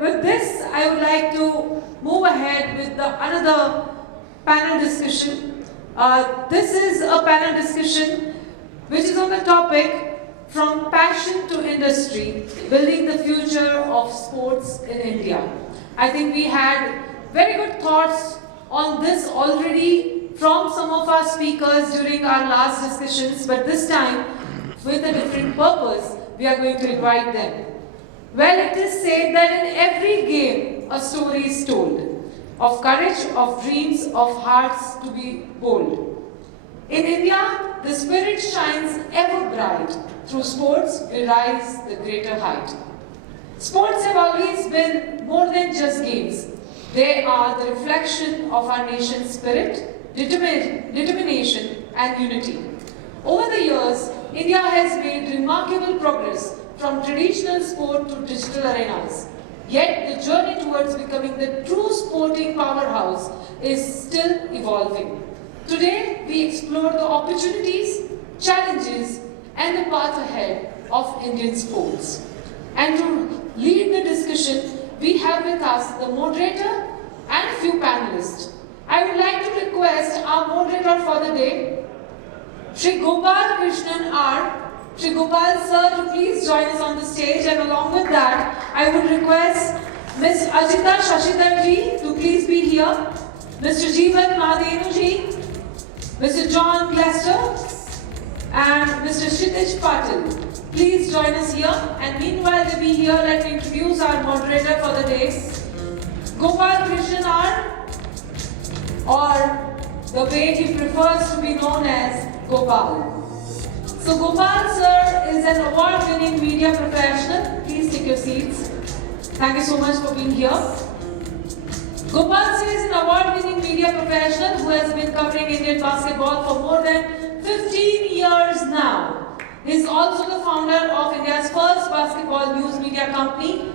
with this, I would like to move ahead with another panel discussion. This is a panel discussion which is on the topic from passion to industry, building the future of sports in India. I think we had very good thoughts on this already from some of our speakers during our last discussions, but this time, with a different purpose, we are going to invite them. Well, it is said that in every game, a story is told, of courage, of dreams, of hearts to be bold. In India, the spirit shines ever bright. Through sports, we rise the greater height. Sports have always been more than just games. They are the reflection of our nation's spirit, determination, and unity. Over the years, India has made remarkable progress from traditional sport to digital arenas. Yet, the journey towards becoming the true sporting powerhouse is still evolving. Today, we explore the opportunities, challenges, and the path ahead of Indian sports. And to lead the discussion, we have with us the moderator and a few panelists. I would like to request our moderator for the day, Shri Gopalakrishnan R. Shri Gopal sir to please join us on the stage, and along with that, I would request Ms. Ajita Shashidhar ji to please be here, Mr. Jeevan Mahadevu ji, Mr. John Gloster, and Mr. Kshitij Patil. Please join us here, and meanwhile they be here, let me introduce our moderator for the day, Gopalakrishnan R, or the way he prefers to be known as Gopal. So Gopal sir is an award-winning media professional. Please take your seats. Thank you so much for being here. Gopal sir is an award-winning media professional who has been covering Indian basketball for more than 15 years now. He is also the founder of India's first basketball news media company,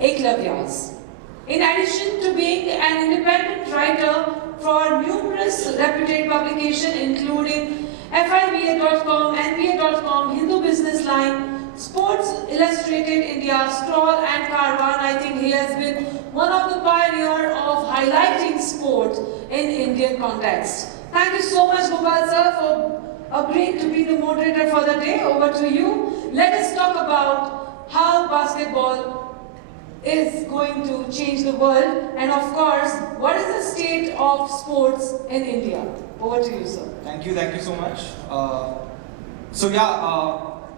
Ekalavyas. In addition to being an independent writer for numerous reputed publications including FIBA.com, NBA.com, Hindu Business Line, Sports Illustrated India, Scroll and Carvan, I think he has been one of the pioneers of highlighting sport in Indian context. Thank you so much, Gopal sir, for agreeing to be the moderator for the day. Over to you. Let us talk about how basketball is going to change the world, and of course, what is the state of sports in India? Over to you, sir. Thank you so much.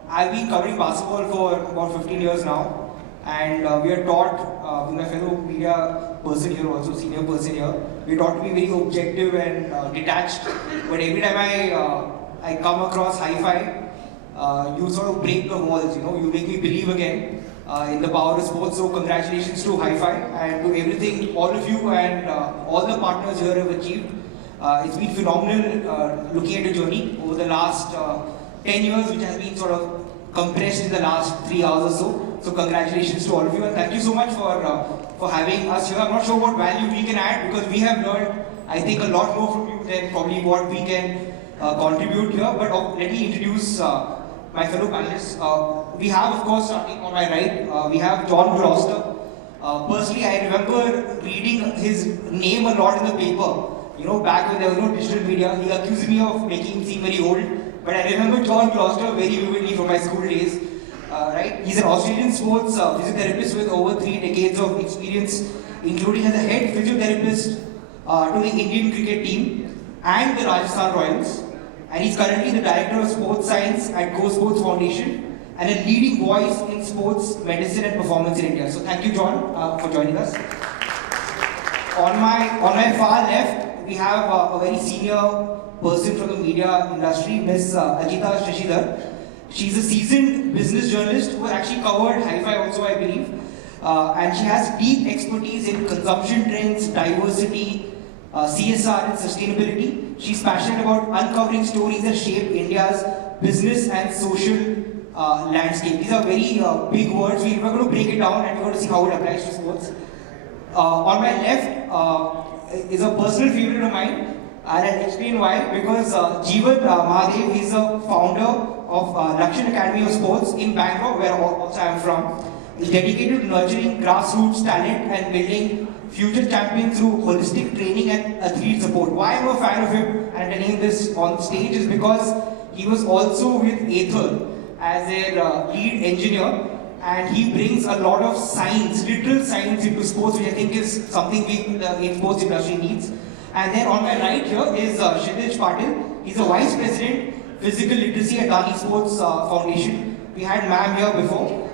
I've been covering basketball for about 15 years now, and we are taught, with my fellow media person here, also senior person here, we are taught to be very objective and detached. But every time I come across hi-fi, you sort of break the walls. You make me believe again in the power of sports. So congratulations to hi-fi and to everything, all of you and all the partners here have achieved. It's been phenomenal looking at the journey over the last 10 years, which has been sort of compressed in the last 3 hours or so. So congratulations to all of you, and thank you so much for having us here. I'm not sure what value we can add, because we have learned, I think, a lot more from you than probably what we can contribute here. But let me introduce my fellow panelists. We have, of course, starting on my right, we have John Gloster. Personally, I remember reading his name a lot in the paper. Back when there was no digital media. He accused me of making him seem very old. But I remember John Gloster very vividly from my school days. Right? He's an Australian sports physiotherapist with over 3 decades of experience, including as a head physiotherapist to the Indian cricket team and the Rajasthan Royals. And he's currently the director of sports science at Go Sports Foundation and a leading voice in sports medicine and performance in India. So thank you, John, for joining us. On my far left, we have a very senior person from the media industry, Ms. Ajita Shashidhar. She's a seasoned business journalist who actually covered hi-fi also, I believe. And she has deep expertise in consumption trends, diversity, CSR and sustainability. She's passionate about uncovering stories that shape India's business and social landscape. These are very big words. We're going to break it down and we're going to see how it applies to sports. On my left is a personal favorite of mine, and I'll explain why. Because Jeevan Mahadevu is a founder of Lakshyan Academy of Sports in Bangalore, where also I am from. is dedicated to nurturing grassroots talent and building future champions through holistic training and athlete support. Why I'm a fan of him and telling him this on stage is because he was also with Ather as their lead engineer, and he brings a lot of science, literal science into sports, which I think is something we in sports industry needs. And then on my right here is Kshitij Patil. He's a Vice President, Physical Literacy at Dani Sports Foundation. We had ma'am here before.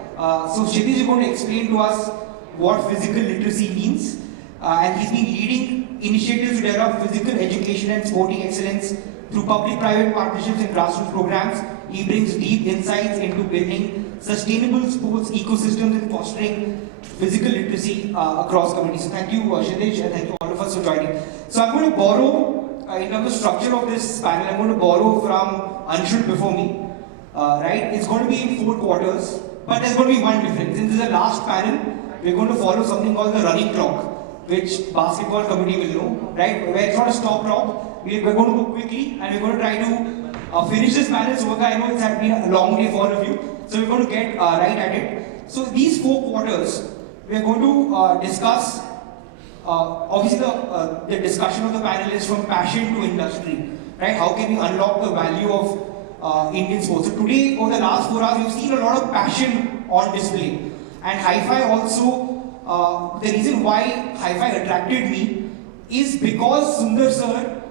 So Kshitij is going to explain to us what physical literacy means. And he's been leading initiatives to develop physical education and sporting excellence through public-private partnerships and grassroots programs. He brings deep insights into building sustainable sports ecosystems and fostering physical literacy across communities. So thank you, Kshitij, and thank you all of us for joining. So I'm going to borrow, in terms of structure of this panel, I'm going to borrow from Anshul before me. Right? It's going to be in 4 quarters, but there's going to be one difference. Since this is the last panel, we're going to follow something called the running clock, which basketball committee will know, right? Where it's not a stop clock. We're going to go quickly, and we're going to try to finish this panel. So I know it's been a long day for all of you, so we're going to get right at it. So these 4 quarters, we're going to discuss, obviously the discussion of the panel is from passion to industry, right? How can we unlock the value of Indian sports? So today, over the last 4 hours, we've seen a lot of passion on display. And hi-fi also, the reason why hi-fi attracted me is because Sundar sir,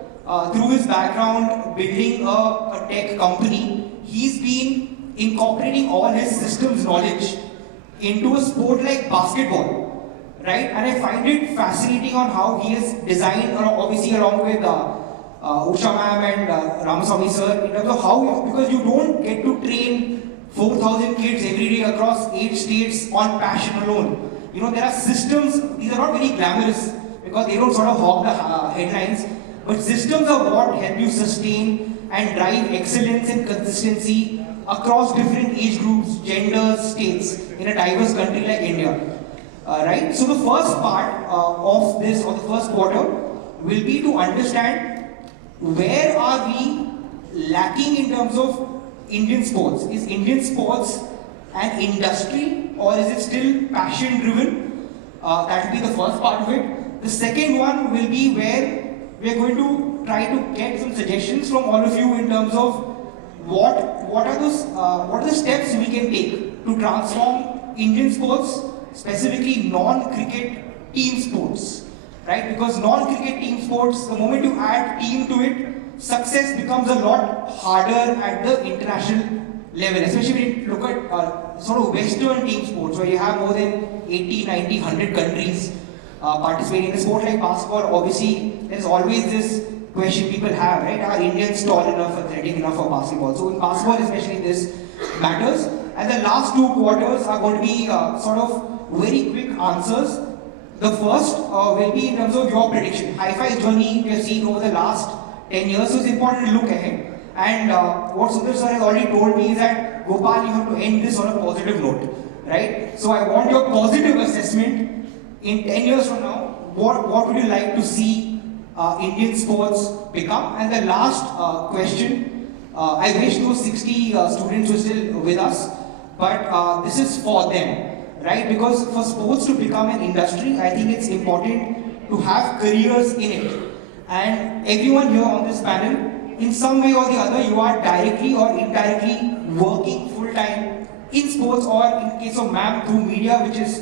through his background building a tech company, he's been incorporating all his systems knowledge into a sport like basketball, right? And I find it fascinating on how he has designed, obviously along with Usha ma'am and Ramaswamy sir, in terms of how, because you don't get to train 4,000 kids every day across 8 states on passion alone. You know, there are systems, these are not very glamorous because they don't sort of hog the headlines, but systems are what help you sustain and drive excellence and consistency across different age groups, genders, states in a diverse country like India. Right? So the first part of this, or the first quarter, will be to understand where are we lacking in terms of Indian sports. Is Indian sports an industry, or is it still passion driven? That will be the first part of it. The second one will be where we are going to try to get some suggestions from all of you in terms of what are the steps we can take to transform Indian sports, specifically non-cricket team sports, right? Because non-cricket team sports, the moment you add team to it, success becomes a lot harder at the international level, especially when you look at sort of Western team sports where you have more than 80, 90, 100 countries participating in a sport like basketball. Obviously, there's always this question people have, right? Are Indians tall enough, athletic enough for basketball? So in basketball especially, this matters. And the last 2 quarters are going to be sort of very quick answers. The first will be in terms of your prediction. Hi-Fi journey we have seen over the last 10 years, so it's important to look ahead. And what Sundar sir has already told me is that, Gopal, you have to end this on a positive note, right? So I want your positive assessment in 10 years from now. What would you like to see Indian sports become? And the last question, I wish those 60 students were still with us, but this is for them, right? Because for sports to become an industry, I think it's important to have careers in it. And everyone here on this panel, in some way or the other, you are directly or indirectly working full-time in sports, or in case of ma'am, through media, which is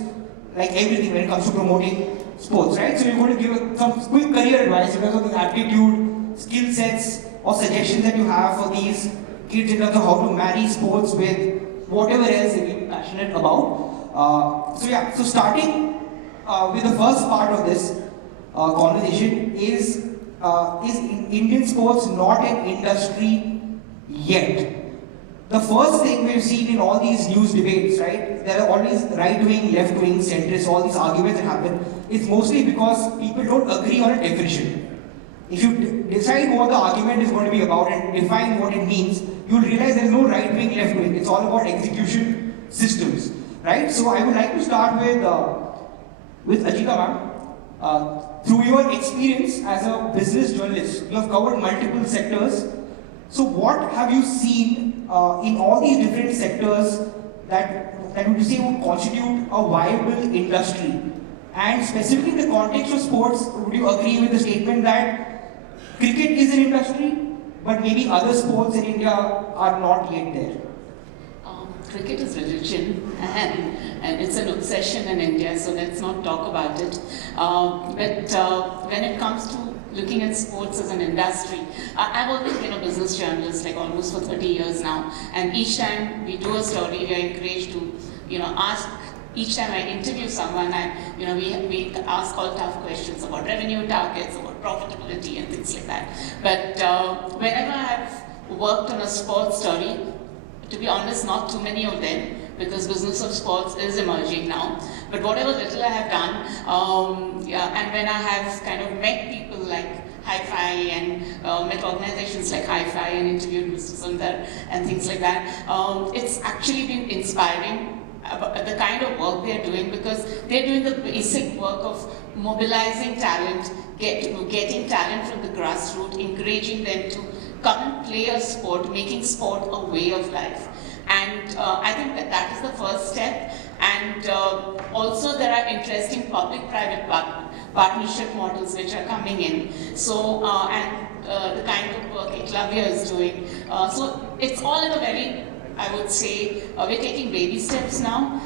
like everything when it comes to promoting sports, right? So we're going to give some quick career advice in terms of the aptitude, skill sets, or suggestions that you have for these kids in terms of how to marry sports with whatever else they are passionate about. So starting with the first part of this conversation is Indian sports not an industry yet? The first thing we've seen in all these news debates, right, there are always right-wing, left-wing, centrist, all these arguments that happen. It's mostly because people don't agree on a definition. If you decide what the argument is going to be about and define what it means, you'll realize there's no right-wing, left-wing. It's all about execution systems, right? So I would like to start with Ajita ma'am. Through your experience as a business journalist, you have covered multiple sectors. So what have you seen in all these different sectors, that that would you say would constitute a viable industry? And specifically in the context of sports, would you agree with the statement that cricket is an industry, but maybe other sports in India are not yet there? Cricket is religion and it's an obsession in India, so let's not talk about it. But when it comes to looking at sports as an industry, I've always been a business journalist, like almost for 30 years now, and each time we do a story, we are encouraged to, ask. Each time I interview someone, we ask all tough questions about revenue targets, about profitability and things like that. But whenever I've worked on a sports story, to be honest, not too many of them, because business of sports is emerging now. But whatever little I have done, and when I have kind of met people like Hi-Fi and met organizations like Hi-Fi and interviewed Mr. Sundar and things like that, it's actually been inspiring the kind of work they're doing, because they're doing the basic work of mobilizing talent, getting talent from the grassroots, encouraging them to come and play a sport, making sport a way of life. And I think that is the first step. And also there are interesting public-private partnership models which are coming in. So, and the kind of work Ekalavyas is doing. So it's all in a very, I would say, we're taking baby steps now.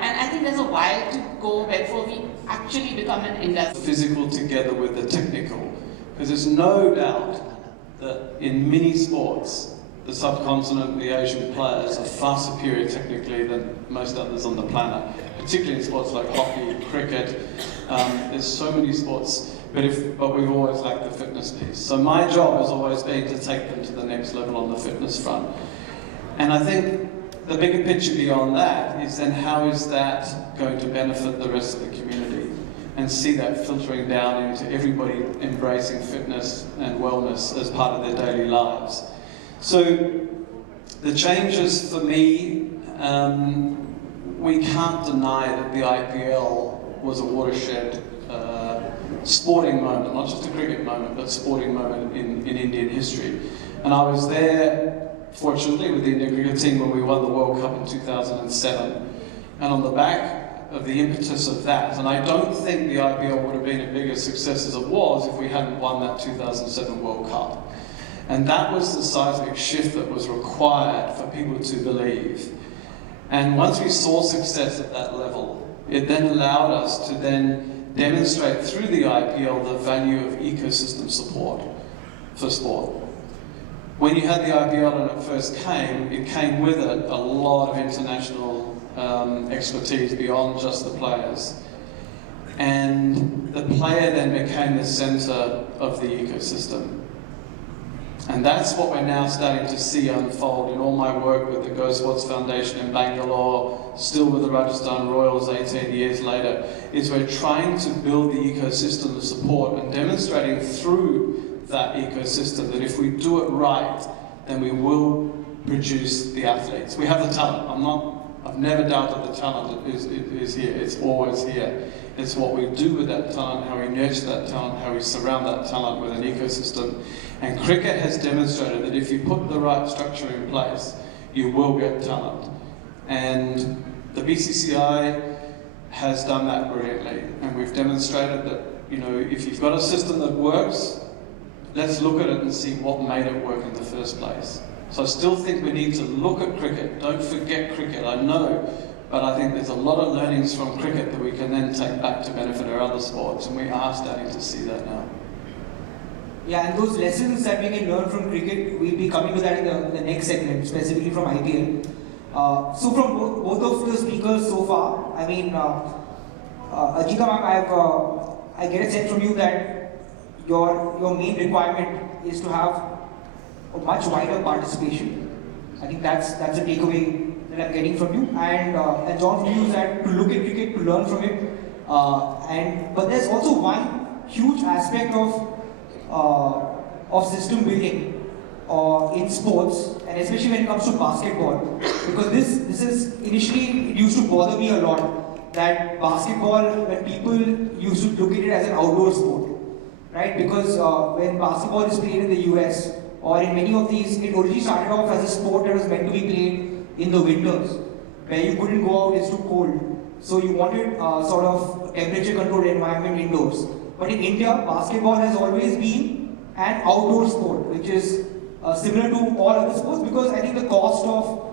And I think there's a while to go before we actually become an industry. Physical together with the technical. Because there's no doubt that in many sports, the subcontinent, the Asian players are far superior technically than most others on the planet, particularly in sports like hockey, cricket. There's so many sports, but we've always lacked the fitness piece. So my job has always been to take them to the next level on the fitness front. And I think the bigger picture beyond that is then how is that going to benefit the rest of the community? And see that filtering down into everybody embracing fitness and wellness as part of their daily lives. So the changes for me, we can't deny that the IPL was a watershed sporting moment, not just a cricket moment, but sporting moment in Indian history. And I was there, fortunately, with the Indian cricket team when we won the World Cup in 2007. And on the back of the impetus of that, and I don't think the IPL would have been a bigger success as it was if we hadn't won that 2007 World Cup. And that was the seismic shift that was required for people to believe. And once we saw success at that level, it then allowed us to then demonstrate through the IPL the value of ecosystem support for sport. When you had the IPL and it first came, it came with it a lot of international expertise beyond just the players. And the player then became the center of the ecosystem. And that's what we're now starting to see unfold in all my work with the Go Sports Foundation in Bangalore, still with the Rajasthan Royals 18 years later, is we're trying to build the ecosystem of support and demonstrating through that ecosystem that if we do it right, then we will produce the athletes. We have the talent. I've never doubted the talent is here. It's always here. It's what we do with that talent, how we nurture that talent, how we surround that talent with an ecosystem. And cricket has demonstrated that if you put the right structure in place, you will get talent. And the BCCI has done that brilliantly. And we've demonstrated that, if you've got a system that works, let's look at it and see what made it work in the first place. So I still think we need to look at cricket. Don't forget cricket, I know, but I think there's a lot of learnings from cricket that we can then take back to benefit our other sports, and we are starting to see that now. Yeah, and those lessons that we can learn from cricket, we'll be coming to that in the next segment, specifically from IPL. So from both of the speakers so far, I mean, Ajita ma'am, I get a sense from you that your main requirement is to have a much wider participation. I think that's a takeaway that I'm getting from you. And John's view is that to look at cricket, to learn from it. But there's also one huge aspect of system building in sports, and especially when it comes to basketball, because this is initially, it used to bother me a lot that basketball, when people used to look at it as an outdoor sport, right? Because when basketball is played in the US or in many of these, it originally started off as a sport that was meant to be played in the winters. where you couldn't go out, it's too cold. So you wanted sort of temperature controlled environment indoors. But in India, basketball has always been an outdoor sport, which is similar to all other sports, because I think the cost of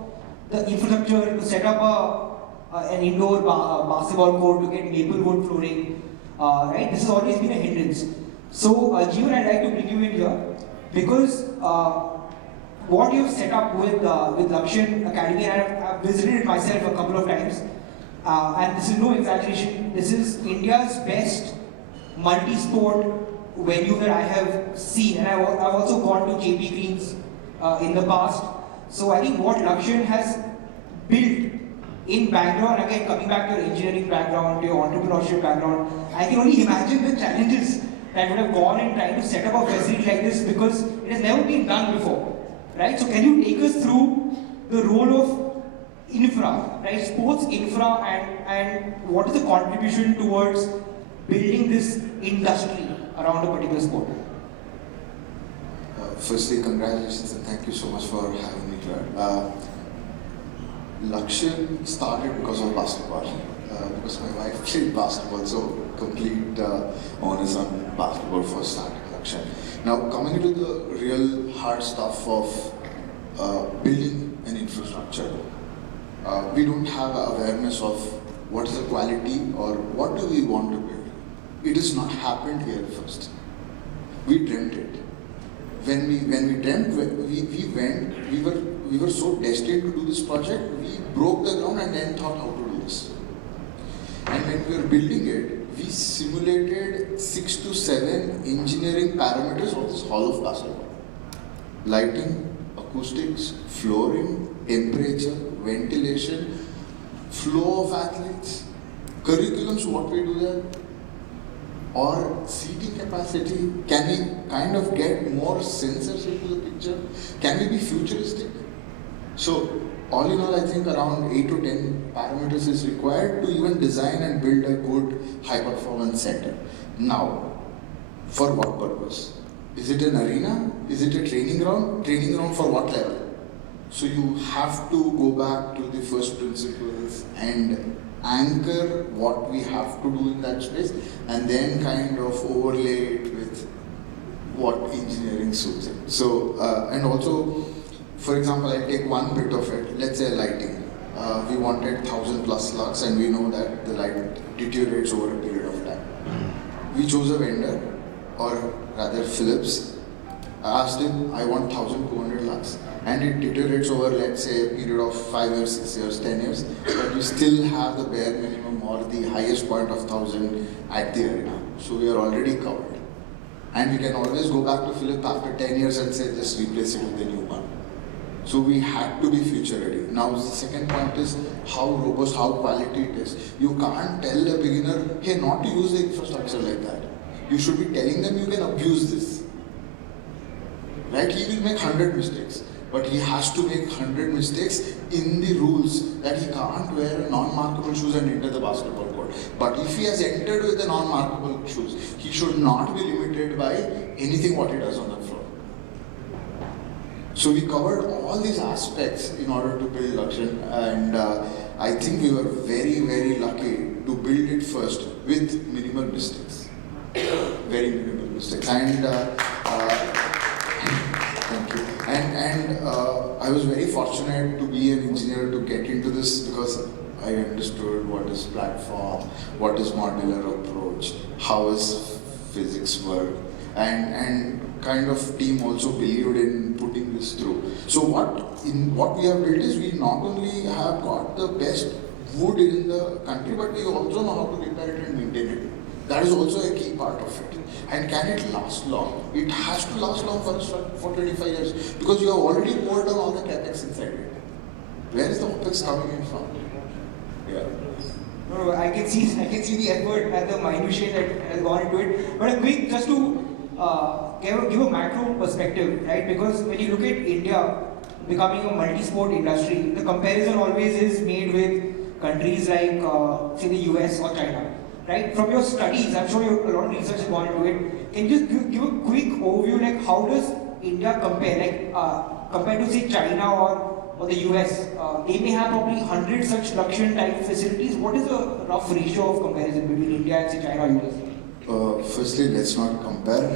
the infrastructure to set up an indoor basketball court, to get maple wood flooring, right? This has always been a hindrance. So Jeevan, I'd like to bring you in here because what you've set up with Lakshyan Academy, and I've visited it myself a couple of times, and this is no exaggeration. This is India's best multi-sport venue that I have seen, and I've also gone to JP Greens in the past. So I think what Lakshyan has built in Bangalore, and again coming back to your engineering background, to your entrepreneurship background, I can only imagine the challenges that would have gone in trying to set up a facility like this, because it has never been done before, right? So can you take us through the role of infra, right? Sports infra, and what is the contribution towards building this industry around a particular sport? Firstly, congratulations and thank you so much for having me here. Lakshyan started because of basketball, because my wife played basketball, so complete onus on basketball for starting Lakshyan. Now, coming into the real hard stuff of building an infrastructure, we don't have awareness of what is the quality or what do we want to build. It has not happened here first. We dreamt it. When we dreamt, we were so destined to do this project, we broke the ground and then thought how to do this. And when we were building it, we simulated 6 to 7 engineering parameters of this hall of basketball. Lighting, acoustics, flooring, temperature, ventilation, flow of athletes, curriculums, what we do there, or seating capacity. Can we kind of get more sensors into the picture? Can we be futuristic? So, all in all, I think around 8 to 10 parameters is required to even design and build a good high-performance center. Now, for what purpose? Is it an arena? Is it a training ground? Training ground for what level? So you have to go back to the first principles and anchor what we have to do in that space, and then kind of overlay it with what engineering suits it. So, and also, for example, I take one bit of it, let's say lighting. We wanted 1,000 plus lux, and we know that the light deteriorates over a period of time. We chose a vendor, or rather Philips. I asked him, I want 1,200 lux. And it deteriorates over, let's say, a period of 5 years, 6 years, 10 years, but we still have the bare minimum or the highest point of 1,000 at the arena. So we are already covered. And we can always go back to Philip after 10 years and say, just replace it with a new one. So we had to be future ready. Now the second point is how robust, how quality it is. You can't tell a beginner, hey, not to use the infrastructure like that. You should be telling them you can abuse this. Right? He will make 100 mistakes. But he has to make 100 mistakes in the rules that he can't wear non-markable shoes and enter the basketball court. But if he has entered with the non-markable shoes, he should not be limited by anything what he does on the floor. So we covered all these aspects in order to build Lakshyan, and I think we were very, very lucky to build it first with minimal mistakes. Very minimal mistakes. And thank you. And I was very fortunate to be an engineer to get into this because I understood what is platform, what is modular approach, how does physics work, and kind of team also believed in putting this through. So what we have built is we not only have got the best wood in the country, but we also know how to repair it and maintain it. That is also a key part of it. And can it last long? It has to last long for 25 years because you have already poured down all the capex inside it. Where is the OPEX coming in from? Yeah. No, I can see the effort and the minutiae that has gone into it. But a quick, just to give a macro perspective, right? Because when you look at India becoming a multi-sport industry, the comparison always is made with countries like, say, the US or China. Right? From your studies, I'm sure a lot of research has gone into it. Can you just give a quick overview, like how does India compare, like compared to say China or or the US, they may have probably 100 such Lakshyan type facilities. What is the rough ratio of comparison between India and say China or US? Firstly, let's not compare.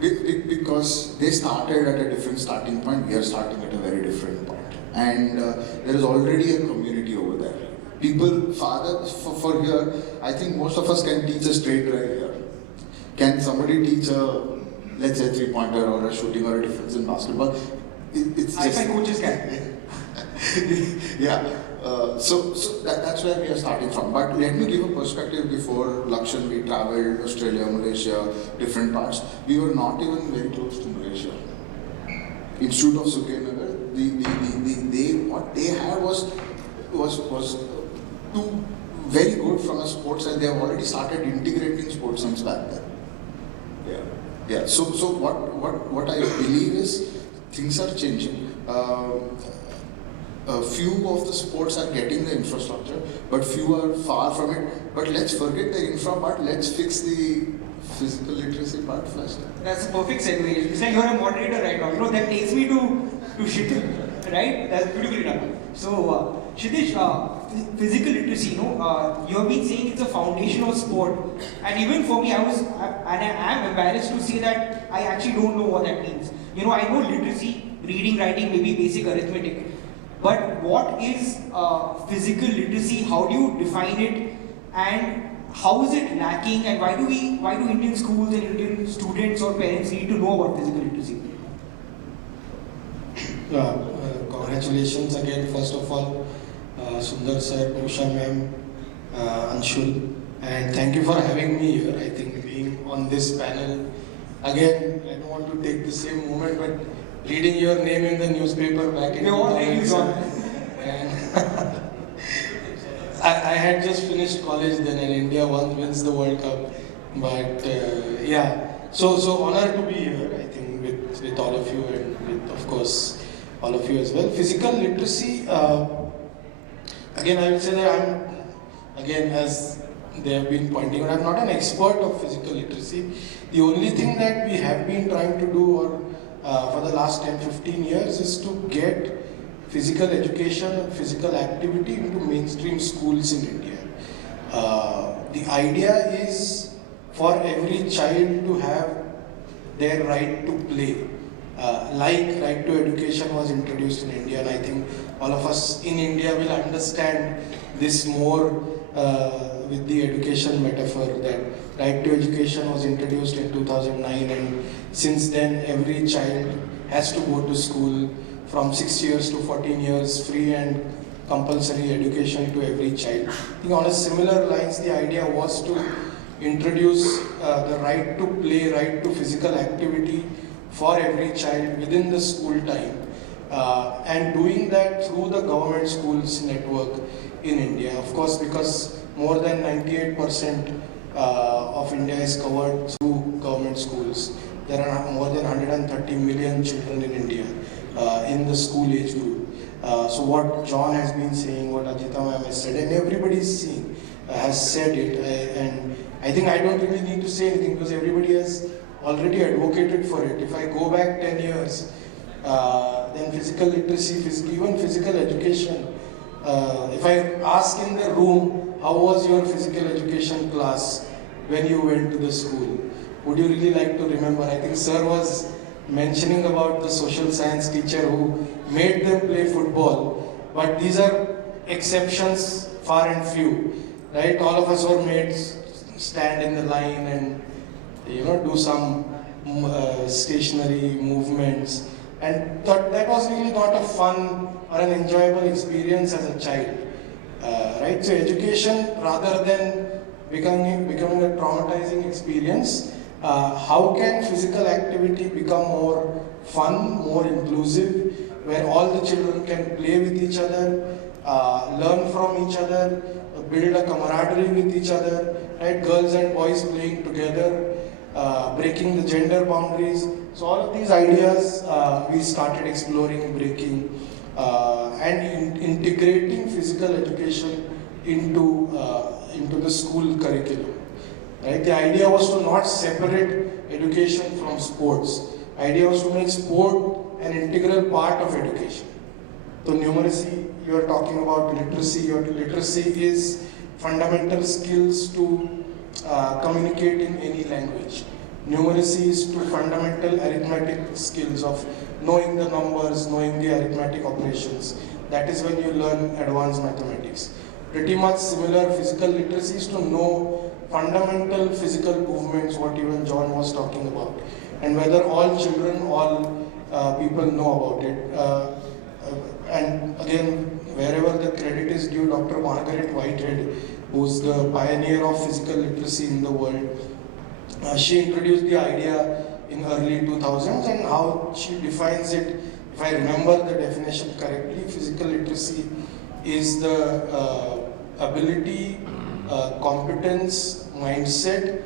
Because they started at a different starting point, we are starting at a very different point. And there is already a community over there. People, for here, I think most of us can teach a straight drive here. Can somebody teach a, let's say, three-pointer or a shooting or a difference in basketball? It's just... I coaches can. Yeah. So that's where we are starting from. But let me give a perspective. Before Lakshyan, we traveled Australia, Malaysia, different parts. We were not even very close to Malaysia. Institute of Sukhnagar, what they had was too very good from a sports, and they have already started integrating sports since back then. Yeah. So what I believe is things are changing. A few of the sports are getting the infrastructure, but few are far from it. But let's forget the infra part, let's fix the physical literacy part first. That's a perfect segue. It's like you're a moderator right now. That takes me to Kshitij, right? That's beautifully done. So, Kshitij, physical literacy, you have been saying it's a foundation of sport. And even for me, I am embarrassed to say that I actually don't know what that means. I know literacy, reading, writing, maybe basic arithmetic. But what is physical literacy? How do you define it? And how is it lacking? And why do Indian schools and Indian students or parents need to know about physical literacy? Congratulations again, first of all, Sundar sir, Usha ma'am, Anshul, and thank you for having me here. I think being on this panel, again, I don't want to take the same moment, but reading your name in the newspaper back in 2007. And I had just finished college then, and India wins the World Cup. But so honor to be here, I think, with all of you and with, of course, all of you as well. Physical literacy, again, I would say that as they have been pointing out, I'm not an expert of physical literacy. The only thing that we have been trying to do for the last 10-15 years is to get physical education and physical activity into mainstream schools in India. The idea is for every child to have their right to play. Like right to education was introduced in India, and I think all of us in India will understand this more with the education metaphor, that right to education was introduced in 2009, and since then every child has to go to school from 6 years to 14 years, free and compulsory education to every child. I think on a similar lines, the idea was to introduce the right to play, right to physical activity for every child within the school time, and doing that through the government schools network in India. Of course, because more than 98% of India is covered through government schools. There are more than 130 million children in India in the school age group. So what John has been saying, what Ajita ma'am has said, and everybody has said it, and I think I don't really need to say anything because everybody has already advocated for it. If I go back 10 years, then physical literacy, even physical education, if I ask in the room, how was your physical education class when you went to the school? Would you really like to remember? I think sir was mentioning about the social science teacher who made them play football, but these are exceptions, far and few, right? All of us were made stand in the line and do some stationary movements, and that was really not a fun or an enjoyable experience as a child, right? So education, rather than becoming a traumatizing experience, how can physical activity become more fun, more inclusive, where all the children can play with each other, learn from each other, build a camaraderie with each other, right? Girls and boys playing together, breaking the gender boundaries. So all of these ideas we started exploring, breaking, and integrating physical education into the school curriculum. Right? The idea was to not separate education from sports. The idea was to make sport an integral part of education. So numeracy, you are talking about literacy. Your literacy is fundamental skills to communicate in any language. Numeracy is to fundamental arithmetic skills of knowing the numbers, knowing the arithmetic operations. That is when you learn advanced mathematics. Pretty much similar physical literacy is to know fundamental physical movements, what even John was talking about. And whether all children, all people know about it. And again, wherever the credit is due, Dr. Margaret Whitehead, who's the pioneer of physical literacy in the world, she introduced the idea in early 2000s, and how she defines it, if I remember the definition correctly, physical literacy is the ability, competence, mindset,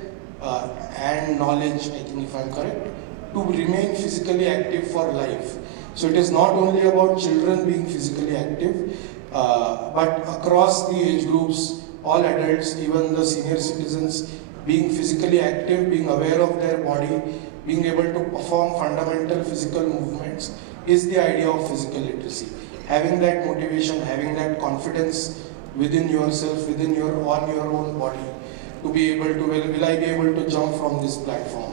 and knowledge, I think if I'm correct, to remain physically active for life. So it is not only about children being physically active, but across the age groups, all adults, even the senior citizens, being physically active, being aware of their body, being able to perform fundamental physical movements is the idea of physical literacy. Having that motivation, having that confidence within yourself, on your own body, to be able to, will I be able to jump from this platform?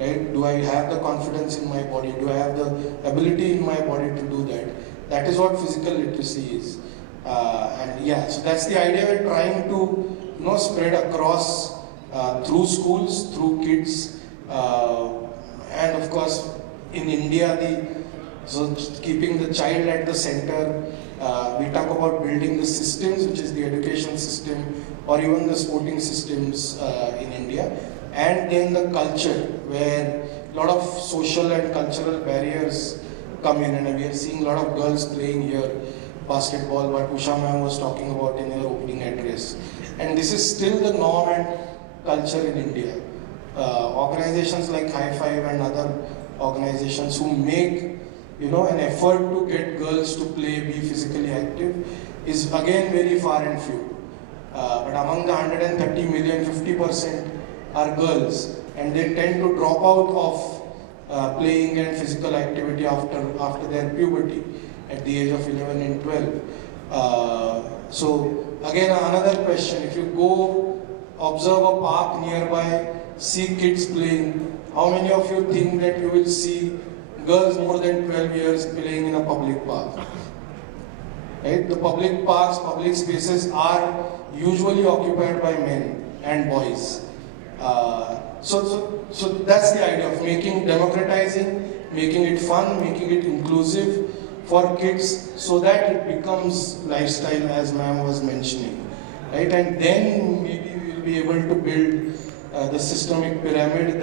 Right? Do I have the confidence in my body? Do I have the ability in my body to do that? That is what physical literacy is. And yeah, so that's the idea we're trying to spread across through schools, through kids, and of course in India, so keeping the child at the center. We talk about building the systems, which is the education system, or even the sporting systems in India. And then the culture, where a lot of social and cultural barriers come in, and we are seeing a lot of girls playing here, basketball, what Usha ma'am was talking about in her opening address. And this is still the norm and culture in India. Organizations like High Five and other organizations who make an effort to get girls to play, be physically active, is again very far and few. But among the 130 million, 50% are girls, and they tend to drop out of playing and physical activity after their puberty at the age of 11 and 12. So again, another question, if you go observe a park nearby, see kids playing, how many of you think that you will see girls more than 12 years playing in a public park? Right? The public parks, public spaces are usually occupied by men and boys. So that's the idea of democratizing, making it fun, making it inclusive for kids, so that it becomes lifestyle, as ma'am was mentioning, right? And then maybe we will be able to build the systemic pyramid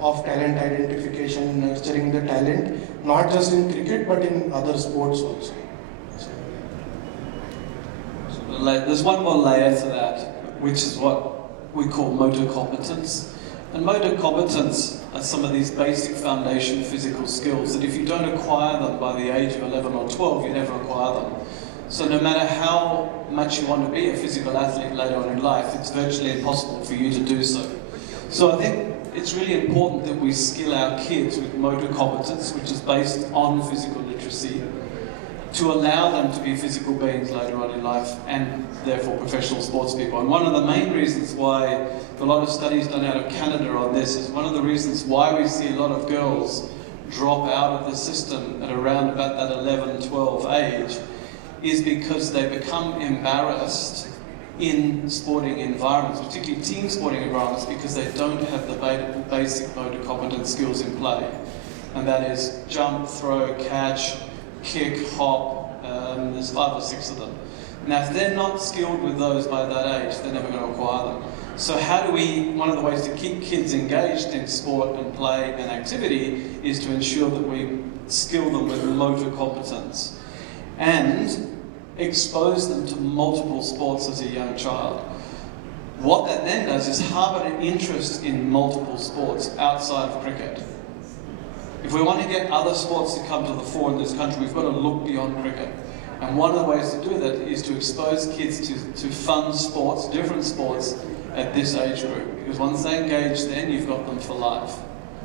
of talent identification, nurturing the talent, not just in cricket but in other sports also. There's one more layer to that, which is what we call motor competence. And motor competence are some of these basic foundation physical skills that if you don't acquire them by the age of 11 or 12, you never acquire them. So no matter how much you want to be a physical athlete later on in life, it's virtually impossible for you to do so. So I think it's really important that we skill our kids with motor competence, which is based on physical literacy, to allow them to be physical beings later on in life, and therefore professional sports people. And one of the main reasons why a lot of studies done out of Canada on this is one of the reasons why we see a lot of girls drop out of the system at around about that 11, 12 age is because they become embarrassed in sporting environments, particularly team sporting environments, because they don't have the basic motor competence skills in play. And that is jump, throw, catch, kick, hop, there's 5 or 6 of them. Now, if they're not skilled with those by that age, they're never going to acquire them. So one of the ways to keep kids engaged in sport and play and activity is to ensure that we skill them with motor competence and expose them to multiple sports as a young child. What that then does is harbour an interest in multiple sports outside of cricket. If we want to get other sports to come to the fore in this country, we've got to look beyond cricket. And one of the ways to do that is to expose kids to fun sports, different sports, at this age group. Because once they engage then, you've got them for life.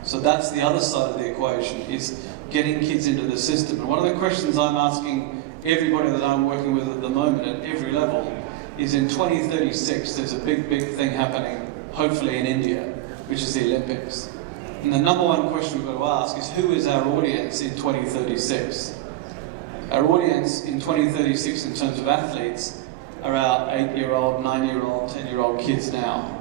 So that's the other side of the equation, is getting kids into the system. And one of the questions I'm asking everybody that I'm working with at the moment at every level is in 2036, there's a big thing happening, hopefully in India, which is the Olympics. And the number one question we've got to ask is, who is our audience in 2036? Our audience in 2036 in terms of athletes are our 8-year-old, 9-year-old, 10-year-old kids now.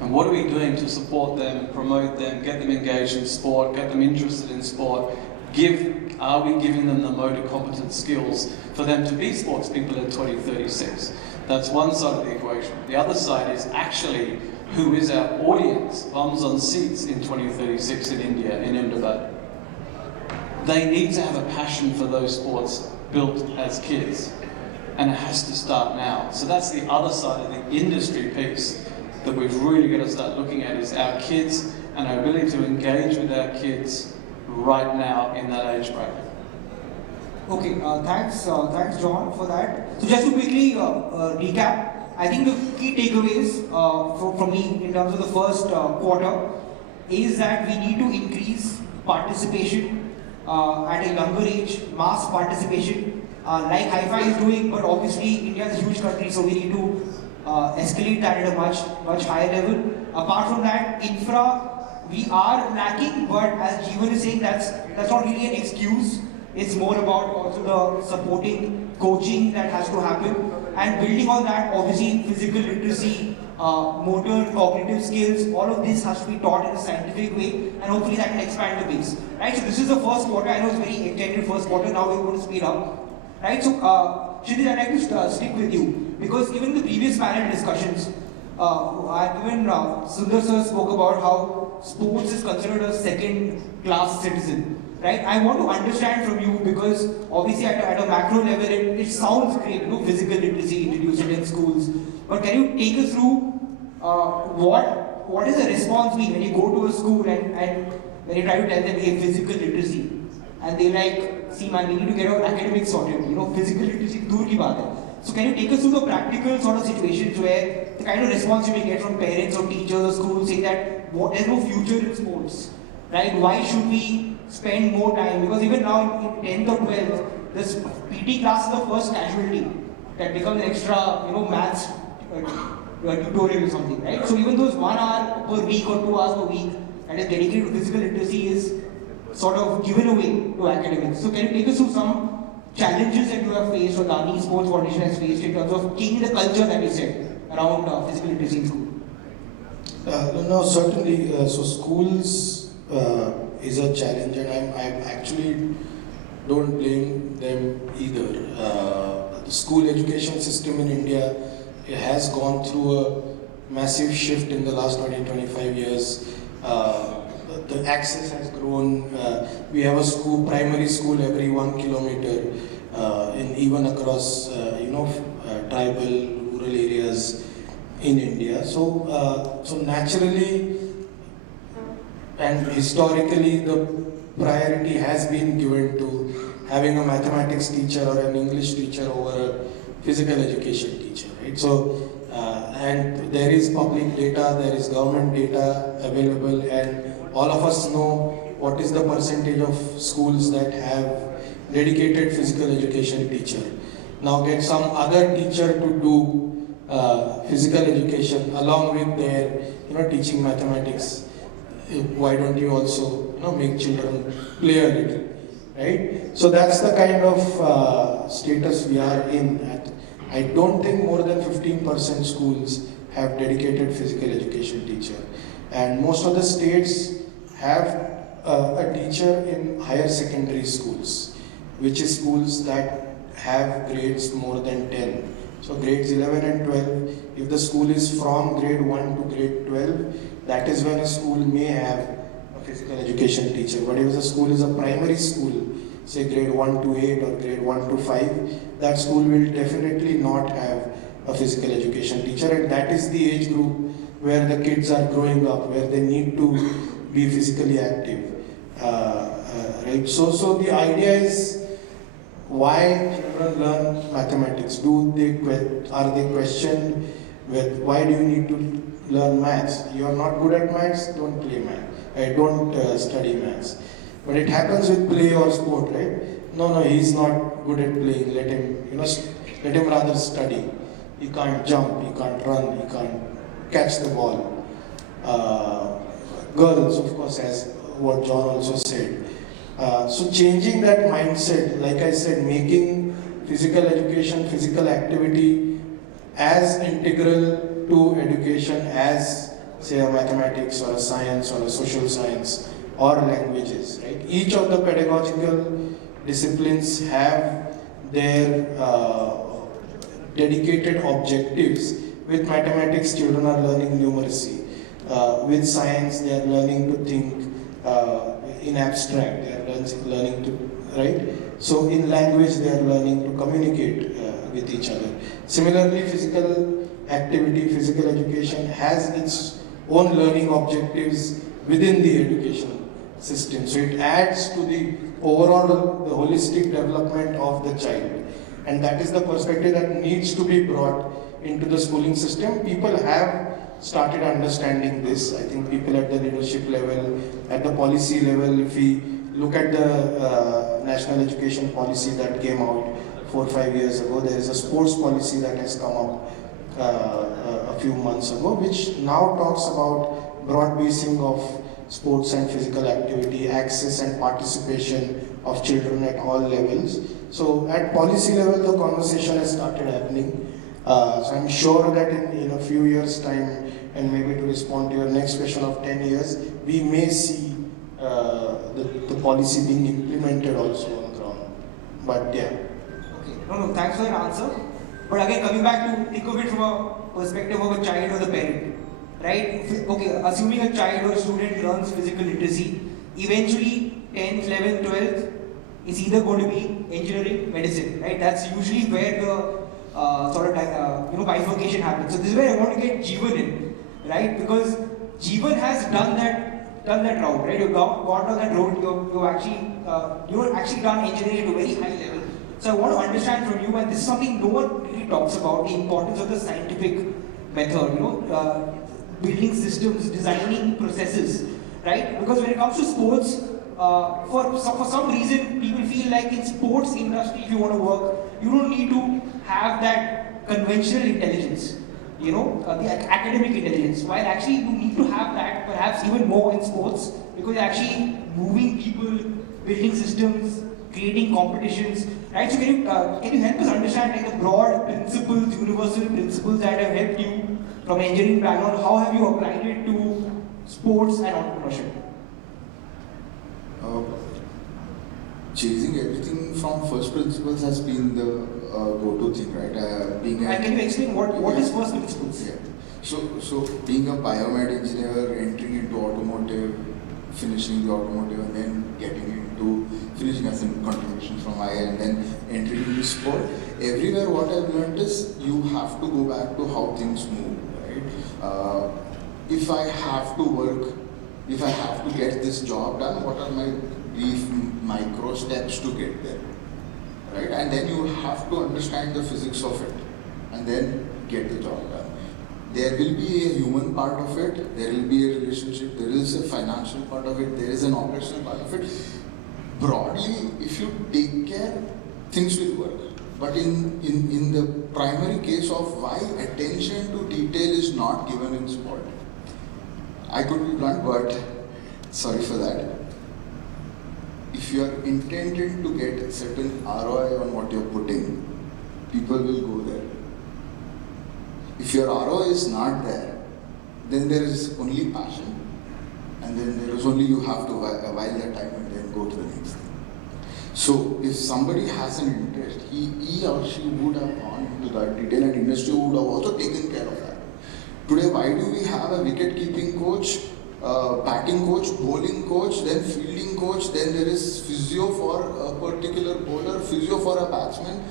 And what are we doing to support them, promote them, get them engaged in sport, get them interested in sport? Are we giving them the motor competent skills for them to be sports people in 2036? That's one side of the equation. The other side is actually, who is our audience, bums on seats in 2036 in India, in Ahmedabad? They need to have a passion for those sports built as kids. And it has to start now. So that's the other side of the industry piece that we've really got to start looking at, is our kids and our ability to engage with our kids right now in that age bracket. Okay, thanks John for that. So just to quickly recap, I think the key takeaways from me in terms of the first quarter is that we need to increase participation at a younger age, mass participation, like Hi-Fi is doing, but obviously India is a huge country, so we need to escalate that at a much higher level. Apart from that, infra, we are lacking, but as Jeevan is saying, that's not really an excuse. It's more about also the supporting coaching that has to happen, and building on that, obviously physical literacy, motor, cognitive skills, all of this has to be taught in a scientific way, and hopefully that can expand the base. Right, so this is the first quarter. I know it's very intended first quarter, now we're going to speed up. Right, so Kshitij, I'd like to stick with you, because even the previous panel discussions, even Sundar sir spoke about how sports is considered a second-class citizen. Right? I want to understand from you, because obviously at a macro level it sounds great, physical literacy introduced in schools. But can you take us through what is the response mean when you go to a school and when you try to tell them, hey, physical literacy, and they're like, see man, we need to get our academics sorted. Physical literacy dur ki baat hai. So can you take us through the practical sort of situations where the kind of response you may get from parents or teachers or schools saying that there's no future in sports, right? Why should we spend more time? Because even now in 10th or 12th, this PT class is the first casualty that becomes an extra, maths tutorial or something, right? So even those 1 hour per week or 2 hours per week that is dedicated to physical literacy is sort of given away to academics. So can you take us through some challenges that you have faced, or Dani Sports Foundation has faced, in terms of changing the culture that you said around physical literacy in school? No, certainly. So schools is a challenge, and I actually don't blame them either. The school education system in India has gone through a massive shift in the last 20-25 years. The access has grown. We have a primary school every 1 kilometer, even across tribal, rural areas in India. So naturally and historically, the priority has been given to having a mathematics teacher or an English teacher over a physical education teacher, right? So, and there is public data, there is government data available, and all of us know what is the percentage of schools that have dedicated physical education teacher. Now get some other teacher to do physical education along with their, teaching mathematics. Why don't you also, make children play a little, right? So that's the kind of status we are in. I don't think more than 15% schools have dedicated physical education teacher, and most of the states have a teacher in higher secondary schools, which is schools that have grades more than 10. So grades 11 and 12, if the school is from grade 1 to grade 12, that is when a school may have a physical education teacher. But if the school is a primary school, say grade 1 to 8 or grade 1 to 5, that school will definitely not have a physical education teacher, and that is the age group where the kids are growing up, where they need to be physically active, right? So the idea is, why children learn mathematics? Are they questioned with, why do you need to learn maths? You are not good at maths, don't play maths. Don't study maths. But it happens with play or sport, right? No, he's not good at playing. Let him rather study. He can't jump, he can't run, he can't catch the ball. Girls, of course, as what John also said. So changing that mindset, like I said, making physical education, physical activity as integral to education as, say, a mathematics or a science or a social science or languages, right? Each of the pedagogical disciplines have their dedicated objectives. With mathematics, children are learning numeracy. With science, they are learning to think in abstract. They are learning to, right? So in language, they are learning to communicate with each other. Similarly, physical activity, physical education has its own learning objectives within the education system. So it adds to the overall, the holistic development of the child. And that is the perspective that needs to be brought into the schooling system. People have started understanding this. I think people at the leadership level, at the policy level, if we look at the national education policy that came out 4 or 5 years ago, there is a sports policy that has come up a few months ago, which now talks about broad basing of sports and physical activity, access and participation of children at all levels. So at policy level, the conversation has started happening. So I'm sure that in a few years' time, and maybe to respond to your next question of 10 years, we may see the policy being implemented also on the ground. But yeah. Okay. No, thanks for your answer. But again, coming back to think of it from a perspective of a child or the parent, right? Okay, assuming a child or a student learns physical literacy, eventually 10th, 11th, 12th is either going to be engineering, medicine, right? That's usually where the bifurcation happens. So this is where I want to get Jeevan in, right? Because Jeevan has done that route, right? You've gone down that road. You've actually done engineering at a very high level. So I want to understand from you, and this is something no one really talks about, the importance of the scientific method. Building systems, designing processes, right? Because when it comes to sports, for some reason, people feel like in sports industry, if you want to work, you don't need to have that conventional intelligence, the academic intelligence. While actually you need to have that, perhaps even more in sports, because you're actually moving people, building systems, creating competitions, right? So can you help us understand like the broad principles, universal principles that have helped you from engineering background? How have you applied it to sports and entrepreneurship? Chasing everything from first principles has been the go-to thing, right? And can you explain what is first principles? Yeah. So being a biomed engineer, entering into automotive, finishing the automotive, and then getting into finishing as a contribution from IA, and then entering into sport. Everywhere, what I've learned is you have to go back to how things move, right? If I have to work, if I have to get this job done, what are my brief micro steps to get there, right? And then you have to understand the physics of it, and then get the job done. There will be a human part of it, there will be a relationship, there is a financial part of it, there is an operational part of it. Broadly, if you take care, things will work. But in the primary case of why attention to detail is not given in sport, I could be blunt, but sorry for that. If you are intended to get a certain ROI on what you're putting, people will go there. If your ROI is not there, then there is only passion, and then there is only you have to while that time and then go to the next thing. So if somebody has an interest, he or she would have gone into that detail, and industry would have also taken care of that. Today, why do we have a wicket-keeping coach, batting coach, bowling coach, then fielding coach, then there is physio for a particular bowler, physio for a batsman?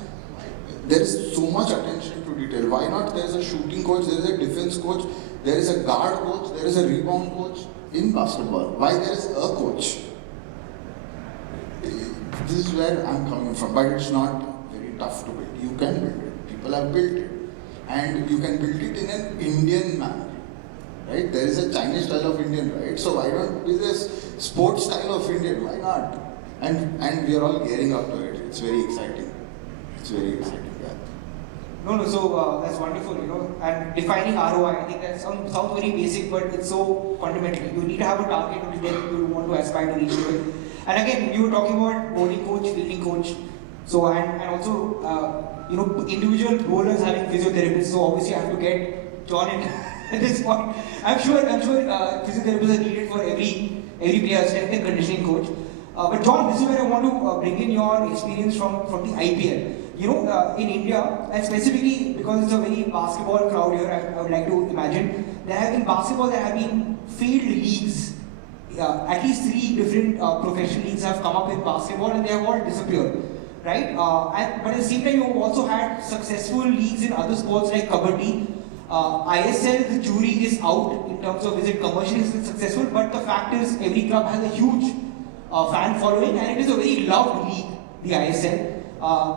There is so much attention to detail. Why not? There is a shooting coach, there is a defense coach, there is a guard coach, there is a rebound coach in basketball. Why there is a coach? This is where I'm coming from, but it's not very tough to build. You can build it. People have built it. And you can build it in an Indian manner. right? There is a Chinese style of Indian, right? So why don't be this sports style of Indian? Why not? And we are all gearing up to it. It's very exciting. It's very exciting, yeah. No, so that's wonderful, and defining ROI, I think that sounds very basic, but it's so fundamental. You need to have a target to get you want to aspire to reach it. And again, you were talking about bowling coach, fielding coach, so and also individual bowlers having physiotherapists. So obviously, I have to get John in at this point. I'm sure physiotherapists are needed for every player, strength and conditioning coach. But John, this is where I want to bring in your experience from the IPL. In India, and specifically because it's a very basketball crowd here, I would like to imagine, there have been field leagues. At least 3 different professional leagues have come up in basketball and they have all disappeared, right? But at the same time, you also had successful leagues in other sports like Kabaddi. ISL, the jury is out in terms of is it commercially successful, but the fact is every club has a huge fan following and it is a very loved league, the ISL.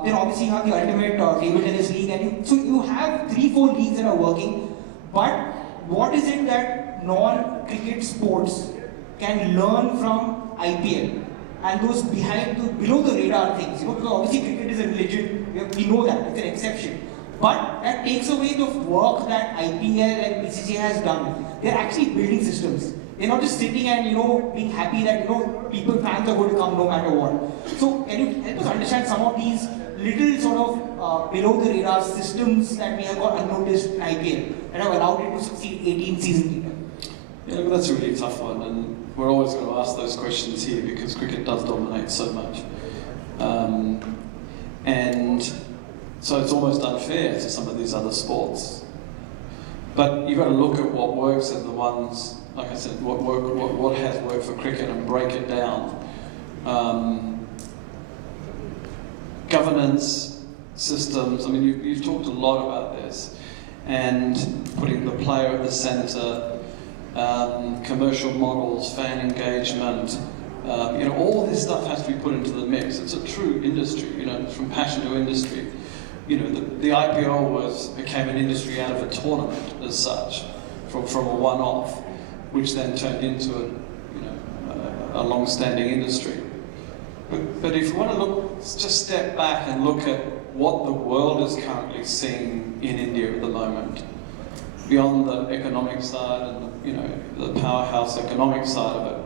Then obviously you have the ultimate table tennis league, and so you have 3-4 leagues that are working. But what is it that non-cricket sports can learn from IPL and those below the radar things? Because obviously cricket is a religion, we know that, it's an exception. But that takes away the work that IPL and BCCI has done. They're actually building systems. They're not just sitting and being happy that fans are going to come no matter what. So can you help us understand some of these little sort of below the radar systems that we have got unnoticed in IPL and have allowed it to succeed 18 seasons? Yeah, but that's a really tough one, and we're always going to ask those questions here because cricket does dominate so much. And so it's almost unfair to some of these other sports. But you've got to look at what works and the ones, like I said, what has worked for cricket and break it down. Governance systems, I mean, you've talked a lot about this, and putting the player at the centre, commercial models, fan engagement, all this stuff has to be put into the mix. It's a true industry, from passion to industry. The IPL became an industry out of a tournament as such, from a one-off, which then turned into a long-standing industry. But if you want to just step back and look at what the world is currently seeing in India at the moment, beyond the economic side and the powerhouse economic side of it,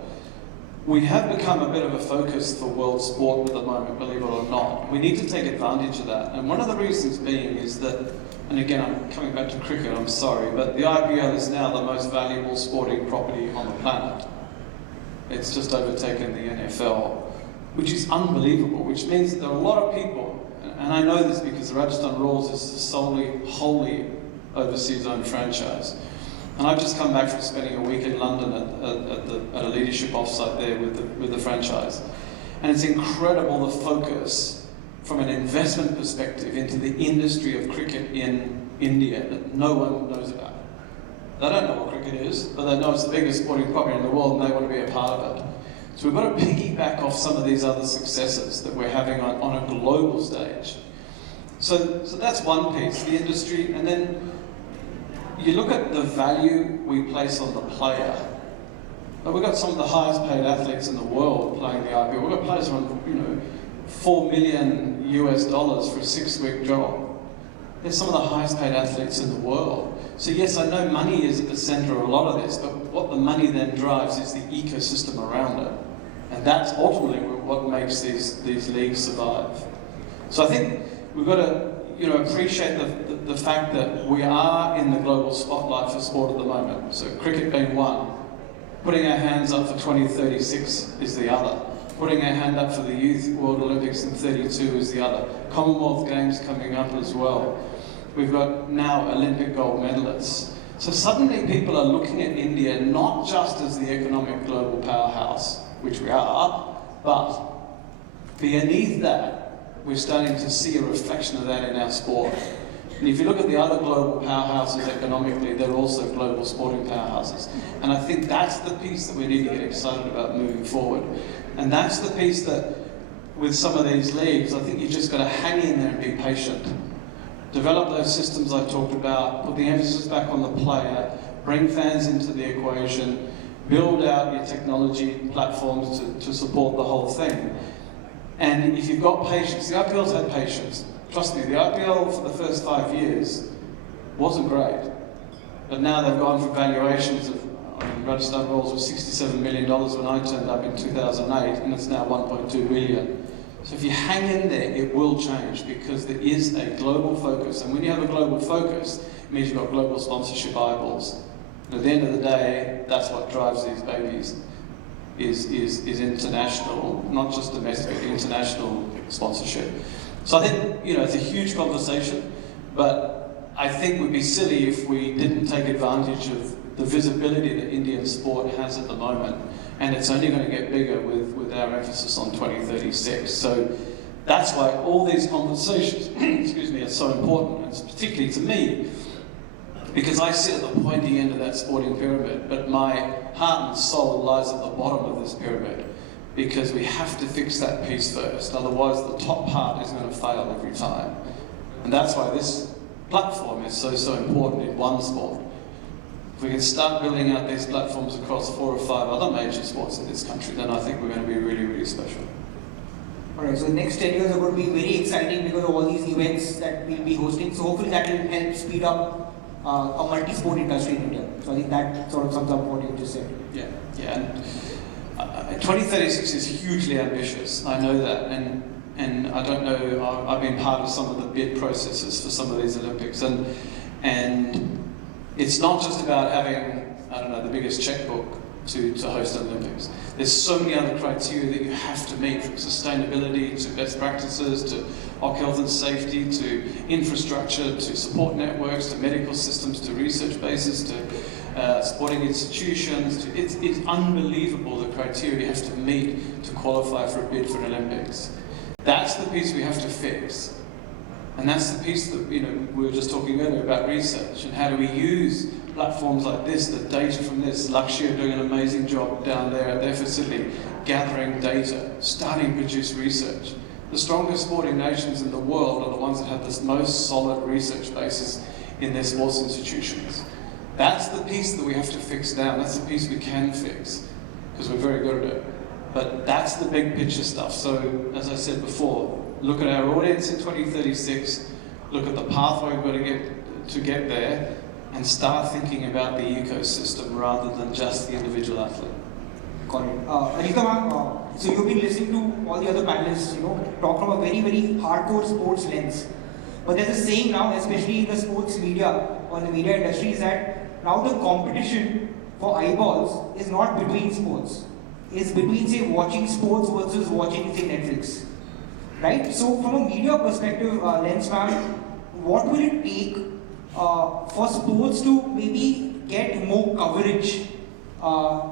we have become a bit of a focus for world sport at the moment, believe it or not. We need to take advantage of that. And one of the reasons being is that, and again, I'm coming back to cricket, I'm sorry, but the IPL is now the most valuable sporting property on the planet. It's just overtaken the NFL, which is unbelievable, which means that there are a lot of people, and I know this because the Rajasthan Royals is a wholly overseas-owned franchise. And I've just come back from spending a week in London at a leadership offsite there with the franchise. And it's incredible the focus from an investment perspective into the industry of cricket in India that no one knows about. They don't know what cricket is, but they know it's the biggest sporting property in the world and they want to be a part of it. So we've got to piggyback off some of these other successes that we're having on a global stage. So that's one piece, the industry, and then you look at the value we place on the player. We've got some of the highest paid athletes in the world playing the IPL. We've got players on, $4 million US for a 6-week job. They're some of the highest paid athletes in the world. So yes, I know money is at the centre of a lot of this, but what the money then drives is the ecosystem around it. And that's ultimately what makes these leagues survive. So I think we've got to appreciate the fact that we are in the global spotlight for sport at the moment. So cricket being one, putting our hands up for 2036 is the other. Putting our hand up for the Youth World Olympics in 32 is the other. Commonwealth Games coming up as well. We've got now Olympic gold medalists. So suddenly people are looking at India not just as the economic global powerhouse, which we are, but beneath that, we're starting to see a reflection of that in our sport. And if you look at the other global powerhouses economically, they're also global sporting powerhouses. And I think that's the piece that we need to get excited about moving forward. And that's the piece that, with some of these leagues, I think you've just got to hang in there and be patient. Develop those systems I talked about, put the emphasis back on the player, bring fans into the equation, build out your technology platforms to support the whole thing. And if you've got patience, the IPL's had patience. Trust me, the IPL for the first 5 years wasn't great. But now they've gone from valuations of, Rajasthan Royals was $67 million when I turned up in 2008, and it's now 1.2 billion. So if you hang in there, it will change because there is a global focus. And when you have a global focus, it means you've got global sponsorship eyeballs. And at the end of the day, that's what drives these babies, is international, not just domestic, international sponsorship. So I think, it's a huge conversation, but I think we'd be silly if we didn't take advantage of the visibility that Indian sport has at the moment. And it's only going to get bigger with our emphasis on 2036. So that's why all these conversations, excuse me, are so important, and particularly to me, because I sit at the pointy end of that sporting pyramid, but my heart and soul lies at the bottom of this pyramid, because we have to fix that piece first. Otherwise, the top part is going to fail every time. And that's why this platform is so important in one sport. If we can start building out these platforms across 4 or 5 other major sports in this country, then I think we're going to be really, really special. Alright, so the next 10 years are going to be very exciting because of all these events that we'll be hosting. So hopefully that will help speed up a multi-sport industry in India. So I think that sort of sums up what you just said. Yeah. And 2036 is hugely ambitious. I know that, and I don't know. I've been part of some of the bid processes for some of these Olympics, and it's not just about having, the biggest checkbook to host the Olympics. There's so many other criteria that you have to meet, from sustainability to best practices to health and safety to infrastructure to support networks to medical systems to research bases to sporting institutions. It's unbelievable the criteria you have to meet to qualify for a bid for an Olympics. That's the piece we have to fix. And that's the piece that, we were just talking earlier about research and how do we use platforms like this, the data from this. Lakshyan doing an amazing job down there at their facility, gathering data, starting to produce research. The strongest sporting nations in the world are the ones that have the most solid research bases in their sports institutions. That's the piece that we have to fix now. That's the piece we can fix, because we're very good at it. But that's the big picture stuff. So, as I said before, look at our audience in 2036, look at the pathway we've got to get there, and start thinking about the ecosystem rather than just the individual athlete. Got it. Ajita ma'am, so you've been listening to all the other panelists, talk from a very, very hardcore sports lens. But there's a saying now, especially in the sports media or in the media industry, is that now the competition for eyeballs is not between sports. It's between, say, watching sports versus watching, say, Netflix. Right? So from a media perspective, lens ma'am, what will it take for sports to maybe get more coverage,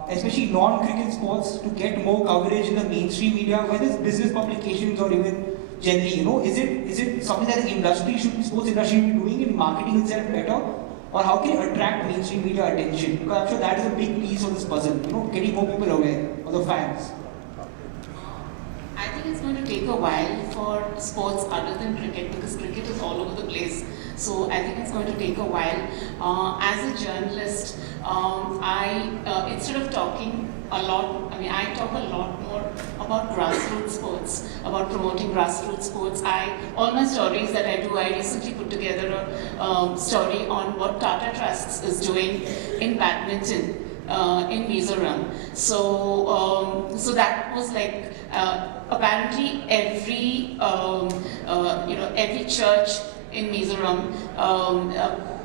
especially non-cricket sports, to get more coverage in the mainstream media, whether it's business publications or even generally, is it something that the sports industry should be doing in marketing itself better? Or how can it attract mainstream media attention? Because I'm sure that is a big piece of this puzzle, getting more people aware, or the fans. I think it's going to take a while for sports other than cricket, because cricket is all over the place. So I think it's going to take a while. As a journalist, instead of talking a lot, I talk a lot more about grassroots sports, about promoting grassroots sports. All my stories that I do, I recently put together a story on what Tata Trusts is doing in badminton in Mizoram. So that was like, apparently every church in Mizoram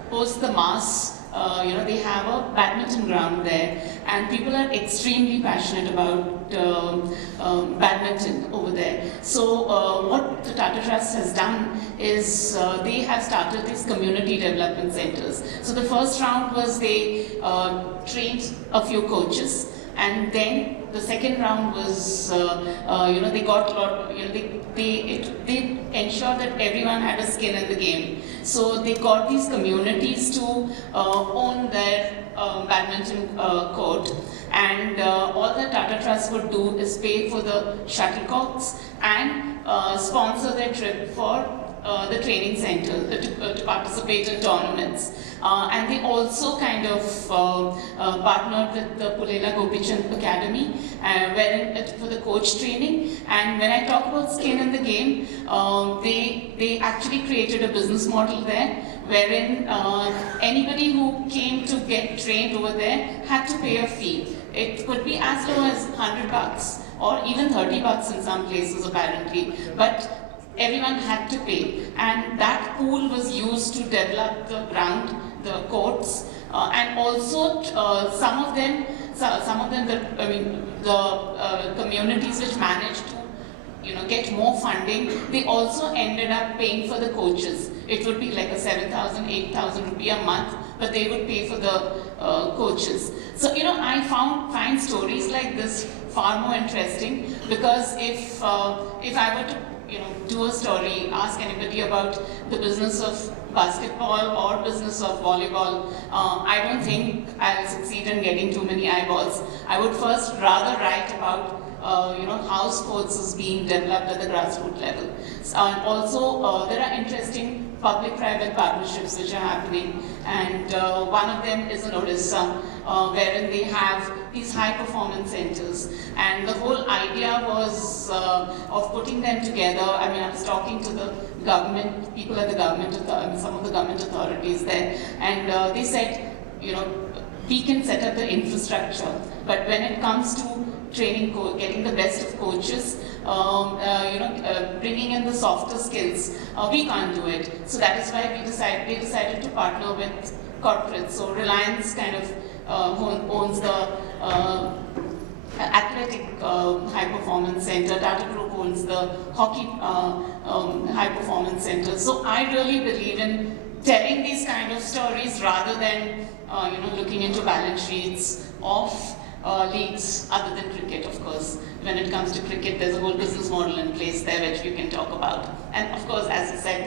post the mass, they have a badminton ground there, and people are extremely passionate about badminton over there. So what the Tata Trust has done is they have started these community development centers. So the first round was they trained a few coaches, and then the second round was, they got a lot, they ensured that everyone had a skin in the game. So they got these communities to own their badminton court, and all the Tata Trust would do is pay for the shuttlecocks and sponsor their trip for the training center to participate in tournaments. And they also kind of partnered with the Pulela Gopichand Academy for the coach training. And when I talk about skin in the game, they actually created a business model there, wherein anybody who came to get trained over there had to pay a fee. It could be as low as $100 or even $30 in some places apparently, but everyone had to pay. And that pool was used to develop the ground, the courts, and also some of them, the communities which managed to get more funding, they also ended up paying for the coaches. It would be like a 7,000, 8,000 rupee a month, but they would pay for the coaches. So, I find stories like this far more interesting, because if I were to do a story, ask anybody about the business of basketball or business of volleyball, I don't think I'll succeed in getting too many eyeballs. I would first rather write about how sports is being developed at the grassroots level. And also, there are interesting public-private partnerships which are happening, and one of them is in Odisha, wherein they have these high-performance centers. And the whole idea was of putting them together. I was talking to the government, people at the government, some of the government authorities there, and they said, we can set up the infrastructure, but when it comes to training, getting the best of coaches, bringing in the softer skills, we can't do it. So that is why they decided to partner with corporates. So Reliance kind of owns the athletic high performance center. Tata Group owns the hockey high performance center. So I really believe in telling these kind of stories rather than looking into balance sheets of leagues other than cricket, of course. When it comes to cricket, there's a whole business model in place there which we can talk about. And of course, as I said,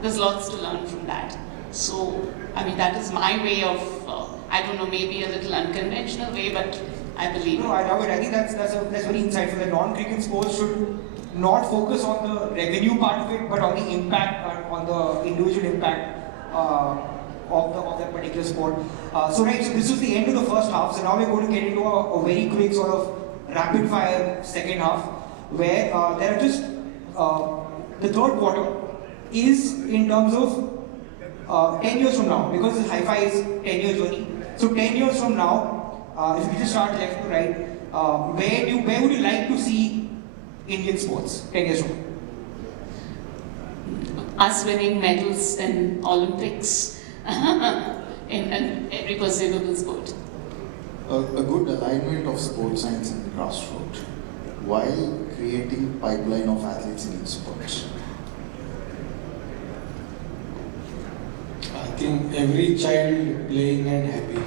there's lots to learn from that. So, that is my way of, I don't know, maybe a little unconventional way, but I believe. No, I love it. I think that's very insightful. The non-cricket sports should not focus on the revenue part of it, but on the impact, on the individual impact of that particular sport. So this was the end of the first half, so now we're going to get into a very quick sort of rapid fire second half, where there are just, the third quarter is in terms of 10 years from now, because this hi-fi is 10-year journey. So 10 years from now, if we just start left to right, where would you like to see Indian sports 10 years from now? Us winning medals in Olympics. in every perceivable sport. A good alignment of sports science and grassroots while creating pipeline of athletes in each sport. I think every child playing and happy.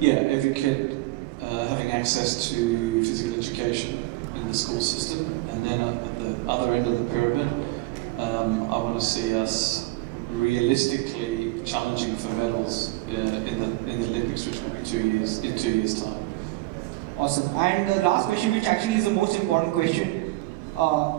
Yeah, every kid having access to physical education in the school system, and then at the other end of the pyramid, I want to see us realistically challenging for medals in the Olympics, which will be in 2 years' time. Awesome. And the last question, which actually is the most important question,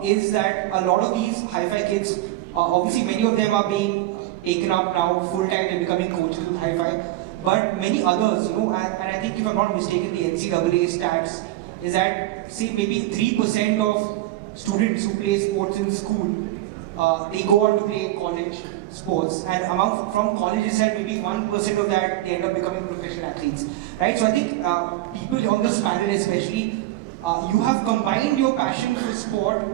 is that a lot of these hi-fi kids, obviously many of them are being taken up now full-time, they're becoming coaches with hi-fi, but many others, and I think if I'm not mistaken, the NCAA stats is that, say, maybe 3% of students who play sports in school, they go on to play college sports, and from colleges side, maybe 1% of that they end up becoming professional athletes, right? So I think people on this panel, especially, you have combined your passion for sport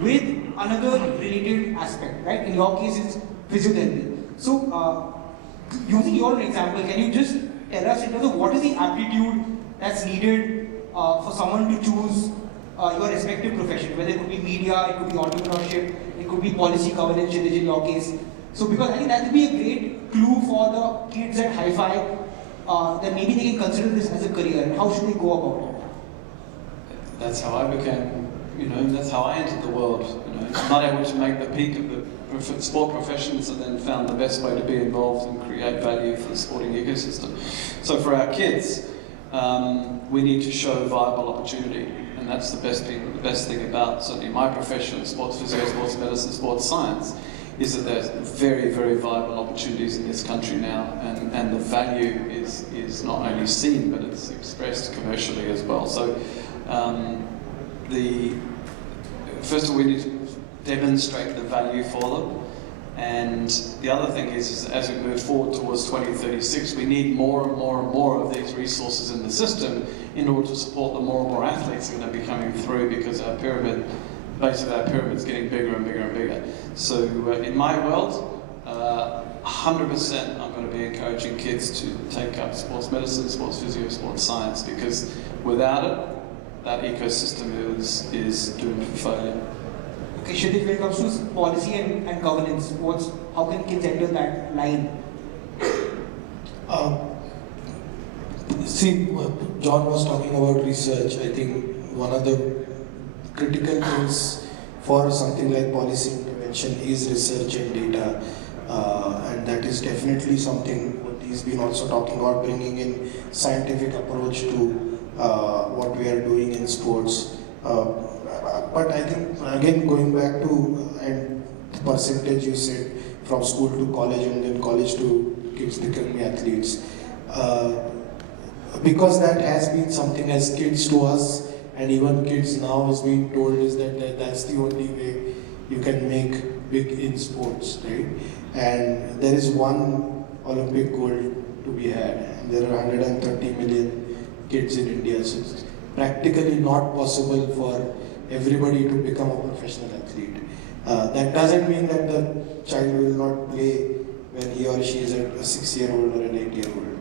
with another related aspect, right? In your case, it's physiotherapy. So, using your example, can you just tell us in terms of what is the aptitude that's needed for someone to choose your respective profession, whether it could be media, it could be entrepreneurship, it could be policy governance in your case. So because I think that would be a great clue for the kids at Hi-Fi, that maybe they can consider this as a career, and how should they go about it? That's how I became, that's how I entered the world. Not able to make the peak of the sport professions, and then found the best way to be involved and create value for the sporting ecosystem. So for our kids, we need to show viable opportunity. and that's the best thing about certainly my profession, sports physio, sports medicine, sports science, is that there's very, very viable opportunities in this country now, and the value is not only seen, but it's expressed commercially as well. So first of all, we need to demonstrate the value for them. And the other thing is as we move forward towards 2036, we need more and more and more of these resources in the system in order to support the more and more athletes that are going to be coming through, because our pyramid, base of our pyramid is getting bigger and bigger and bigger. So in my world, 100% I'm going to be encouraging kids to take up sports medicine, sports physio, sports science, because without it, that ecosystem is doomed for failure. Okay, Kshitij, when it comes to policy and governance, how can kids enter that line? See, John was talking about research. I think one of the critical things for something like policy intervention is research and data, and that is definitely something what he's been also talking about, bringing in scientific approach to what we are doing in sports. But I think, again, going back to and the percentage you said from school to college and then college to kids becoming athletes, because that has been something as kids to us, and even kids now is being told is that that's the only way you can make big in sports, right? And there is one Olympic gold to be had, and there are 130 million kids in India, so it's practically not possible for everybody to become a professional athlete. That doesn't mean that the child will not play when he or she is a 6-year-old or an 8-year-old.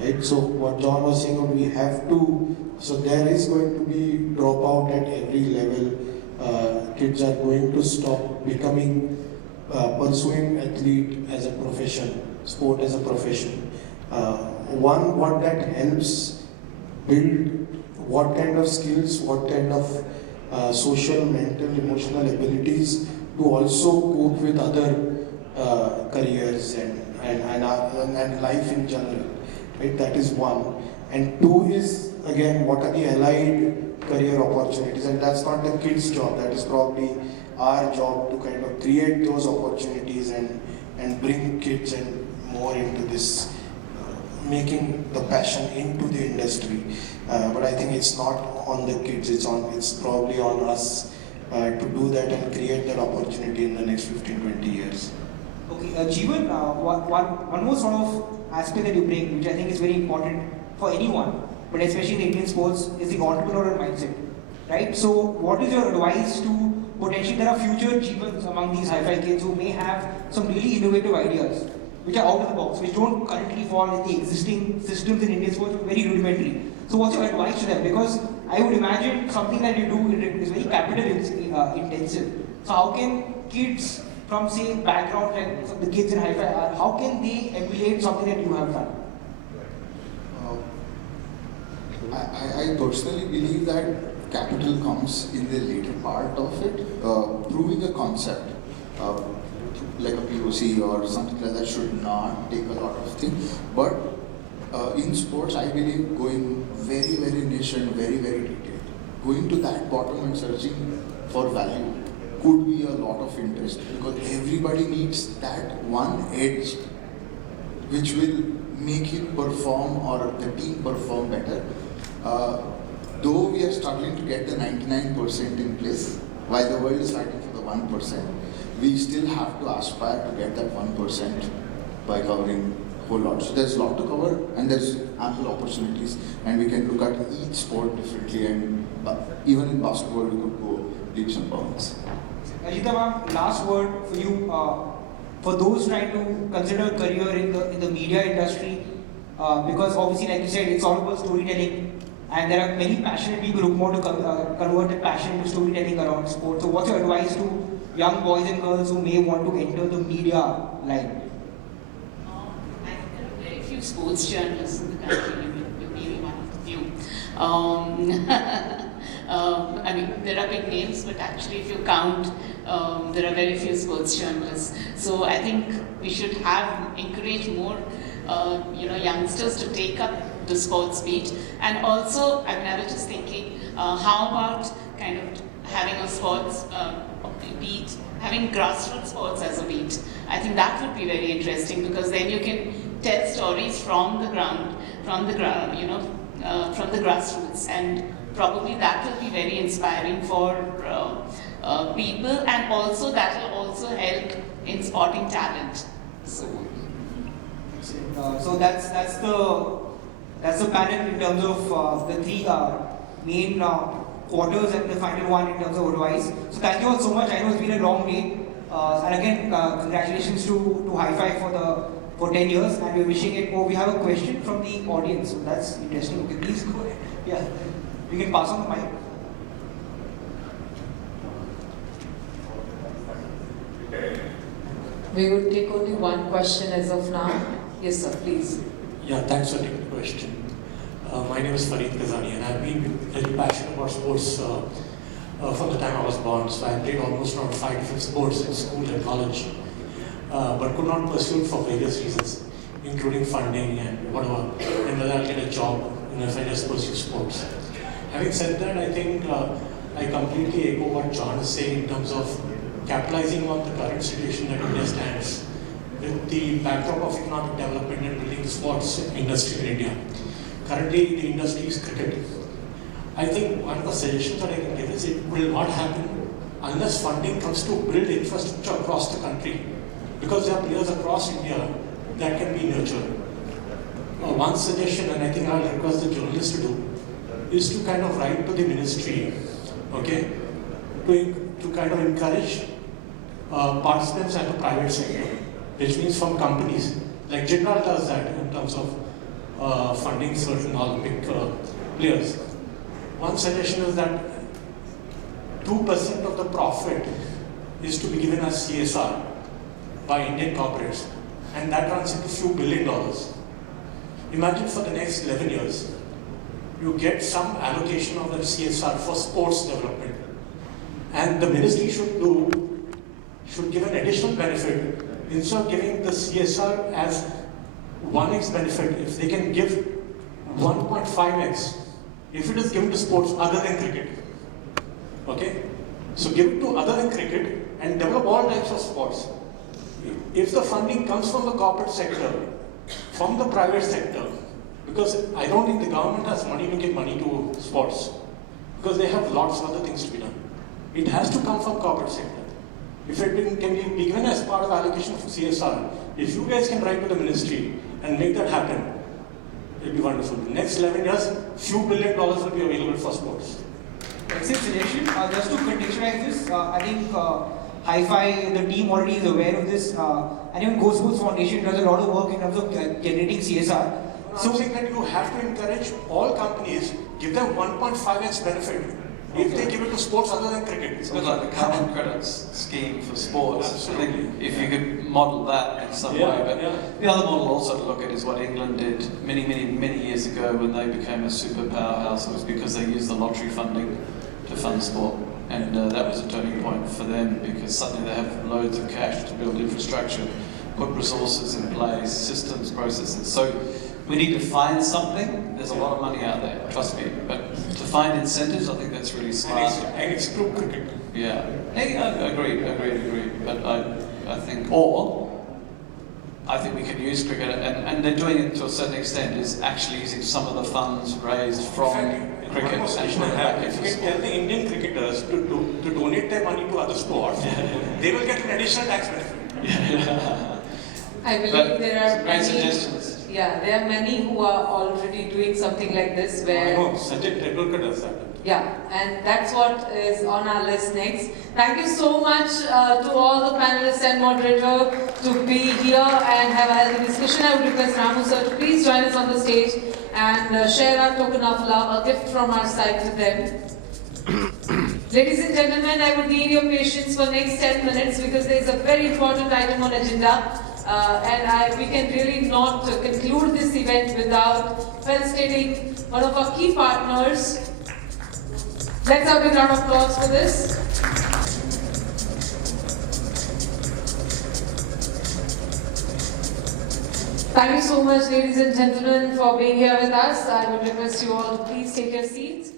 Right? So what John was saying, we have to, so there is going to be dropout at every level. Kids are going to stop becoming, pursuing athlete as a profession, sport as a profession. What that helps build what kind of skills, what kind of social, mental, emotional abilities to also cope with other careers and life in general. Right? That is one. And two is, again, what are the allied career opportunities? And that's not the kids' job, that is probably our job to kind of create those opportunities and bring kids and more into this, making the passion into the industry. But I think it's not on the kids, it's probably on us to do that and create that opportunity in the next 15-20 years. Okay, Jeevan, one more sort of aspect that you bring, which I think is very important for anyone, but especially in Indian sports, is the entrepreneurial mindset, right? So what is your advice to potentially, there are future Jeevans among these hi-fi kids who may have some really innovative ideas, which are out of the box, which don't currently fall in the existing systems in Indian sports, very rudimentary. So what's your advice to them? Because I would imagine something that you do is very capital intensive. So how can kids from, say, background like the kids in hi-fi are, how can they emulate something that you have done? I personally believe that capital comes in the later part of it. Proving a concept, like a POC or something like that, should not take a lot of things. But in sports, I believe going very, very niche and very, very detailed, going to that bottom and searching for value could be a lot of interest, because everybody needs that one edge which will make him perform or the team perform better. Though we are struggling to get the 99% in place, while the world is fighting for the 1%, we still have to aspire to get that 1% by covering a whole lot. So there's a lot to cover, and there's ample opportunities, and we can look at each sport differently, and even in basketball we could go leaps and bounds. Ajita ma'am, last word for you. For those trying to consider a career in the media industry, because obviously, like you said, it's all about storytelling, and there are many passionate people who want to convert that passion into storytelling around sports. So what's your advice to young boys and girls who may want to enter the media line? I think there are very few sports journalists in the country. You may be one of the few. I mean, there are big names, but actually, if you count, there are very few sports journalists. So I think we should encourage more youngsters to take up the sports beat. And also, I was just thinking, how about kind of having a sports beat, having grassroots sports as a beat? I think that would be very interesting, because then you can tell stories from the ground, from the grassroots, and probably that will be very inspiring for people, and also that will also help in spotting talent. So that's the panel in terms of the three main quarters and the final one in terms of advice. So thank you all so much. I know it's been a long day, and again congratulations to Hi-Fi for 10 years, and we're wishing it more. We have a question from the audience, so that's interesting. Okay, please go ahead. Yeah, we can pass on the mic. We would take only one question as of now. Yes, sir, please. Yeah, thanks for taking the question. My name is Farid Kazani, and I've been very passionate about sports from the time I was born. So I played almost around 5 different sports in school and college, but could not pursue it for various reasons, including funding and whatever, and whether I'll get a job if I just pursue sports. Having said that, I think I completely echo what John is saying in terms of capitalizing on the current situation that India stands with the backdrop of economic development and building the sports industry in India. Currently, the industry is cricket. I think one of the suggestions that I can give is it will not happen unless funding comes to build infrastructure across the country, because there are players across India that can be nurtured. One suggestion, and I think I'll request the journalists to do, is to kind of write to the ministry, okay, to kind of encourage participants at the private sector, which means from companies. Like Jindal does that in terms of funding certain Olympic players. One suggestion is that 2% of the profit is to be given as CSR by Indian corporates, and that runs into a few $1 billion. Imagine for the next 11 years, you get some allocation of that CSR for sports development, and the ministry should give an additional benefit. Instead of giving the CSR as 1x benefit, if they can give 1.5x, if it is given to sports other than cricket. Okay? So give it to other than cricket and develop all types of sports. If the funding comes from the corporate sector, from the private sector, because I don't think the government has money to give money to sports, because they have lots of other things to be done. It has to come from corporate sector. If it can be given as part of allocation of CSR, if you guys can write to the ministry and make that happen, it'll be wonderful. The next 11 years, few $1 billion will be available for sports. Excellent suggestion. Just to contextualize this, I think Hi-Fi, the team already is aware of this. And even Go Sports Foundation does a lot of work in terms of generating CSR. So I'm saying that you have to encourage all companies, give them 1.5x benefit if they give it to sports other than cricket. It's a bit like the carbon credits scheme for sports. Absolutely. I think if you could model that in some way. But the other model also to look at is what England did many years ago when they became a super powerhouse. It was because they used the lottery funding to fund sport. And that was a turning point for them, because suddenly they have loads of cash to build infrastructure, put resources in place, systems, processes. So we need to find something. There's a lot of money out there, trust me. But to find incentives, I think that's really smart. And exclude cricket. Yeah, agreed. But I think we can use cricket, and they're doing it to a certain extent, is actually using some of the funds raised from cricket and put it back into If you can tell the Indian cricketers to donate their money to other sports, they will get an additional tax benefit. I believe there are great many, suggestions. Yeah, there are many who are already doing something like this where... I know, Sachin Tendulkar does that. Yeah, and that's what is on our list next. Thank you so much to all the panelists and moderator to be here and have a healthy discussion. I would request Ramu sir to please join us on the stage and share our token of love, a gift from our side to them. Ladies and gentlemen, I would need your patience for next 10 minutes because there is a very important item on agenda. We can really not conclude this event without felicitating one of our key partners. Let's have a big round of applause for this. Thank you so much, ladies and gentlemen, for being here with us. I would request you all to please take your seats.